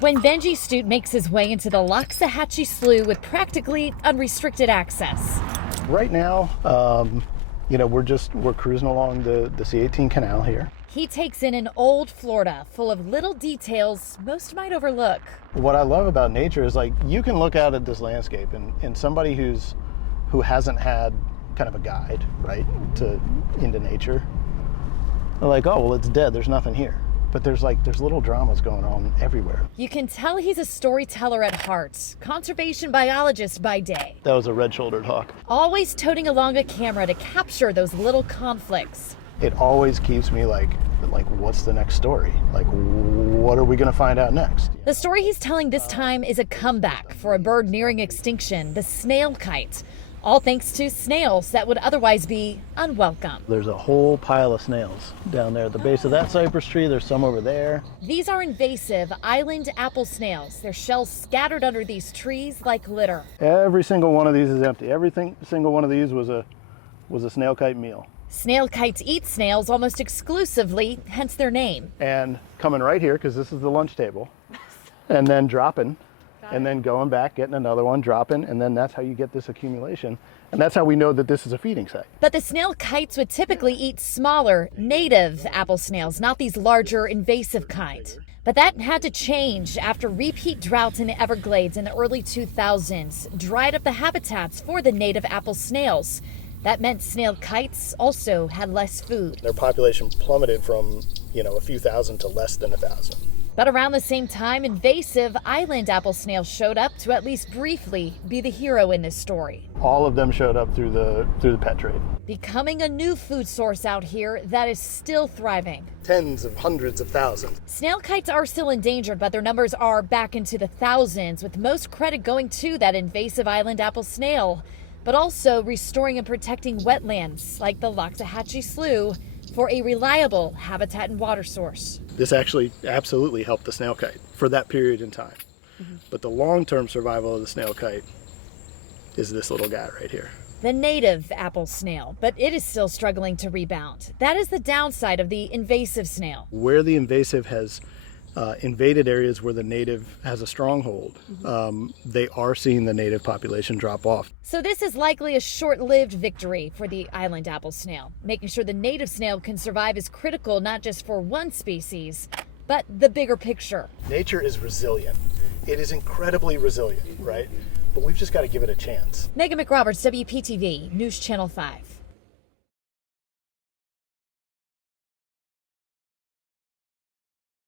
when Benji Stute makes his way into the Loxahatchee Slough with practically unrestricted access. Right now, we're cruising along the C-18 canal here. He takes in an old Florida full of little details most might overlook. What I love about nature is like you can look out at this landscape and somebody who hasn't had kind of a guide, right, into nature, they're like, oh, well, it's dead. There's nothing here. But there's little dramas going on everywhere. You can tell he's a storyteller at heart, conservation biologist by day. That was a red-shouldered hawk. Always toting along a camera to capture those little conflicts. It always keeps me like, what's the next story? Like, what are we going to find out next? The story he's telling this time is a comeback for a bird nearing extinction, the snail kite. All thanks to snails that would otherwise be unwelcome. There's a whole pile of snails down there at the base of that cypress tree. There's some over there. These are invasive island apple snails. Their shells scattered under these trees like litter. Every single one of these is empty. Single one of these was a snail kite meal. Snail kites eat snails almost exclusively, hence their name. And coming right here, because this is the lunch table, and then dropping. And then going back, getting another one, dropping, and then that's how you get this accumulation. And that's how we know that this is a feeding site. But the snail kites would typically eat smaller, native apple snails, not these larger, invasive kind. But that had to change after repeat droughts in the Everglades in the early 2000s dried up the habitats for the native apple snails. That meant snail kites also had less food. Their population plummeted from, a few thousand to less than 1,000. But around the same time, invasive island apple snails showed up to at least briefly be the hero in this story. All of them showed up through the pet trade. Becoming a new food source out here that is still thriving. Tens of hundreds of thousands. Snail kites are still endangered, but their numbers are back into the thousands, with most credit going to that invasive island apple snail, but also restoring and protecting wetlands like the Loxahatchee Slough for a reliable habitat and water source. This actually absolutely helped the snail kite for that period in time. Mm-hmm. But the long-term survival of the snail kite is this little guy right here. The native apple snail, but it is still struggling to rebound. That is the downside of the invasive snail. Where the invasive has invaded areas where the native has a stronghold, they are seeing the native population drop off. So this is likely a short-lived victory for the island apple snail. Making sure the native snail can survive is critical not just for one species, but the bigger picture. Nature is resilient. It is incredibly resilient, right? But we've just got to give it a chance. Megan McRoberts, WPTV, News Channel 5.